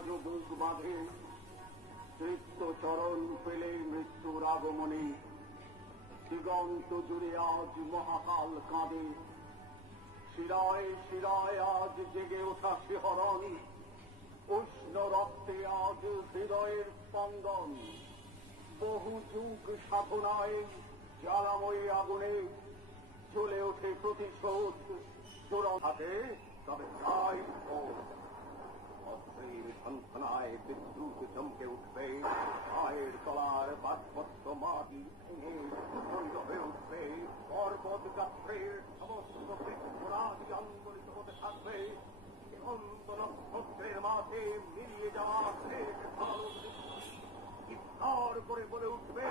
আজও বুক বাঁধে, তৃপ্ত চরণ পেলে মৃত্যুর আগমনে। দিগন্ত জুড়ে আজ মহাকাল কাঁদে, শিরায় শিরায় আজ জেগে ওঠা শিহরণ, উষ্ণ রক্তে আজ হৃদয়ের স্পন্দন। বহু যুগ সাধনায় জ্বালাময়ী আগুনে জ্বলে ওঠে প্রতিশোধ। জোড়া হাতে তবে চাই অস্ত্রের ঝঞ্ঝনায় বিদ্যুৎ চমকে উঠবে, পায়ের তলার বাদপত্র মাটি ভেঙে খণ্ড হয়ে উঠবে, পর্বত গাত্রের সমস্ত বৃক্ষরাজি আন্দোলিত হতে থাকবে। অন্ত নক্ষত্রের মাঝে মিলিয়ে যাওয়া চিৎকার করে বলে উঠবে,